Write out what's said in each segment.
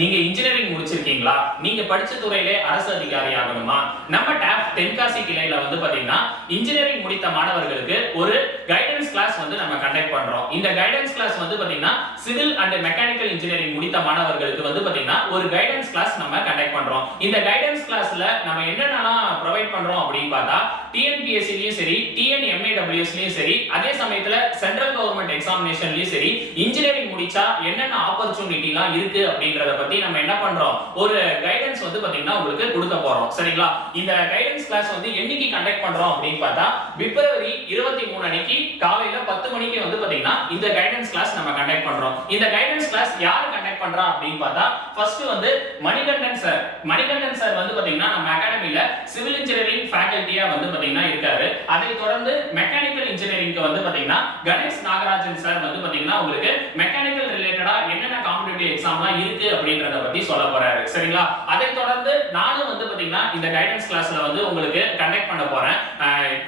நீங்க இன்ஜினியரிங் முடிச்சிருக்கீங்களா, நீங்க படிச்ச துறையிலே அரசு அதிகாரி ஆகணுமா, நம்ம டாப் தென்காசி கிளையில வந்து பாத்தீங்கன்னா இன்ஜினியரிங் முடித்த மாணவர்களுக்கு ஒரு கைடன்ஸ் கிளாஸ் வந்து நம்ம கண்டக்ட் பண்றோம். இந்த கைடன்ஸ் கிளாஸ் வந்து பாத்தீங்கன்னா சிவில் அண்ட் மெக்கானிக்கல் இன்ஜினியரிங் முடித்த மாணவர்களுக்கு வந்து பாத்தீங்கன்னா ஒரு கைடன்ஸ் கிளாஸ் நம்ம கண்டக்ட் பண்றோம். இந்த கைடன்ஸ் கிளாஸ்ல நம்ம என்னென்னலாம் ப்ரொவைட் பண்றோம் அப்படின்னு பார்த்தா டிஎன்பிஎஸ்சிலயும் சரி, டிஎன்எம்ஏடபிள்யூஎஸ்லயும் சரி, அதே சமயத்துல சென்ட்ரல் கவர்மெண்ட் எக்ஸாமினேஷன்லயும் சரி இன்ஜினியரிங் முடிச்சா என்னென்ன ஆப்பர்ச்சுனிட்டிலாம் இருக்கு அப்படிங்கறத பத்தி நம்ம என்ன பண்றோம், ஒரு கைடன்ஸ் வந்து பாத்தீங்கன்னா உங்களுக்கு கொடுக்க போறோம். சரிங்களா? இந்த கைடன்ஸ் கிளாஸ் வந்து என்னைக்கு கண்டக்ட் பண்றோம் அப்படின்னு பார்த்தா பிப்ரவரி 23 அன்னைக்கு காலையில 10 மணிக்கு வந்து பாத்தீங்கன்னா இந்த கைடன்ஸ் கிளாஸ் நம்ம கண்டக்ட் பண்றோம். இந்த கைடன்ஸ் கிளாஸ் யார் கண்டக்ட் பண்றா அப்படின்னு பார்த்தா ஃபர்ஸ்ட் வந்து மணிகண்டன் சார். மணிகண்டன் சார் வந்து பாத்தீங்கன்னா நம்ம அகாடமில சிவில் இன்ஜினியரிங் ஃபேக்கல்டியா வந்து பாத்தீங்கன்னா இருக்காரு. அதை தொடர்ந்து மெக்கானிக்கல் இன்ஜினியரிங்க்கு வந்து பாத்தீங்கன்னா கணேஷ் நாகராஜன் சார் வந்து பாத்தீங்கன்னா உங்களுக்கு மெக்கானிக்கல் ரிலேட்டடா என்னென்ன காம்படிட்டிவ் எக்ஸாம்லாம் இருக்கு அப்படிங்கறத பத்தி சொல்ல போறாரு. சரிங்களா? அதை தொடர்ந்து நானும் வந்து பாத்தீங்கன்னா இந்த கைடன்ஸ் கிளாஸ்ல வந்து உங்களுக்கு கண்டக்ட் பண்ண போறேன்.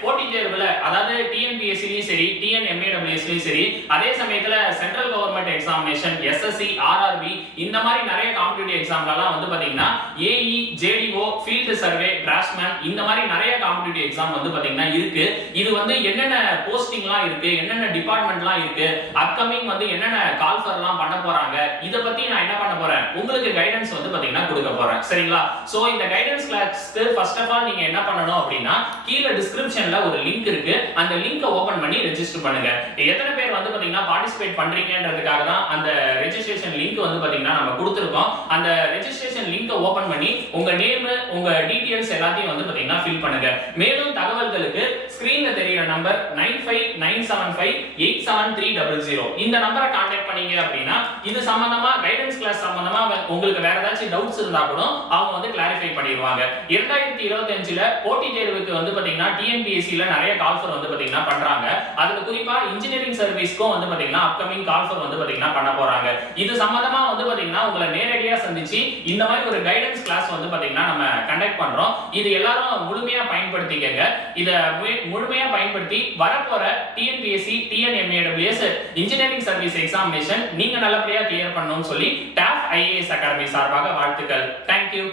போட்டித் தேர்வுல அதாவது டிஎன்பிஎஸ்சிலயும் சரி, டிஎன்எம்ஏடபிள்யூஎஸ்லயும் சரி, அதே சமயத்துல central government examination, SSC, RRB இந்த மாதிரி நிறைய காம்படிட்டிவ் எக்ஸாம்லாம் வந்து பாத்தீங்கன்னா AE, JDO, field survey, draftsman இந்த மாதிரி நிறைய காம்படிட்டிவ் எக்ஸாம் வந்து பாத்தீங்கன்னா இருக்கு. இது வந்து என்னென்ன போஸ்டிங்லாம் இருக்கு, என்னென்ன டிபார்ட்மெண்ட்லாம் இருக்கு, அப்கமிங் வந்து என்னென்ன கால்ஃபர்லாம் பண்ண போறாங்க, இத பத்தி நான் என்ன பண்ண போறேன், உங்களுக்கு கைடன்ஸ் வந்து பாத்தீங்கன்னா கொடுக்க போறேன். சரிங்களா? சோ இந்த கைடன்ஸ் கிளாஸ்க்கு ஃபர்ஸ்ட் ஆஃப் ஆல் நீங்க என்ன பண்ணணும் அப்படின்னா கீழ டிஸ்கிரிப்ஷன்ல ஒரு லிங்க் இருக்கு. அந்த லிங்கை ஓபன் பண்ணி ரெஜிஸ்டர் பண்ணுங்க. எத்தனை பேர் வந்து பாத்தீங்கன்னா பார்ட்டிசிபேட் பண்றீங்கன்றதுக்காக தான் அந்த ரெஜிஸ்ட்ரேஷன் லிங்க் வந்து பாத்தீங்கன்னா நம்ம கொடுத்திருக்கோம். அந்த ரெஜிஸ்ட்ரேஷன் லிங்கை ஓபன் பண்ணி உங்க நேம், உங்க டீடைல்ஸ் எல்லாத்தையும் வந்து பாத்தீங்கன்னா ஃபில் பண்ணுங்க. மேலும் தகவல்களுக்கு ஸ்கிரீன்ல தெரியுற நம்பர் 9597587300 இந்த நம்பரை கான்டாக்ட் பண்ணீங்க அப்படின்னா இது சம்பந்தமா கைடன்ஸ் கிளாஸ் சம்பந்தமா உங்களுக்கு வேற ஏதாச்சும் டவுட்ஸ் இருந்தா கூட அவங்க வந்து கிளாரிஃபை பண்ணிடுவாங்க. 2025ல போட்டி தேர்வுக்கு வந்து பாத்தீங்கன்னா டிஎன்பிஎஸ்சில நிறைய கால்ஃபர் வந்து பாத்தீங்கன்னா பண்றாங்க. அதுல குறிப்பா இன்ஜினியரிங் சர்வீஸ்க்கும் வந்து பாத்தீங்கன்னா அப்கமிங் கால்ஃபர் வந்து பாத்தீங்கன்னா பண்ண போறாங்க. இது சம்பந்தமா வந்து பாத்தீங்கன்னா உங்களை நேரடியா சந்திச்சு இந்த மாதிரி ஒரு கைடன்ஸ் கிளாஸ் வந்து பாத்தீங்கன்னா நம்ம கண்டக்ட் பண்றோம். இது எல்லாரும் முழுமையா பயன்படுத்திக்கங்க. இத முழுமையா பயன்படுத்தி வரப்போற TNPSC, TNMAWS engineering service examination நீங்க நல்லபடியா கிளியர் பண்ணணும்னு சொல்லி டாப் ஐஏஎஸ் அகாடமி சார்பாக வாழ்த்துக்கள். தேங்க்யூ.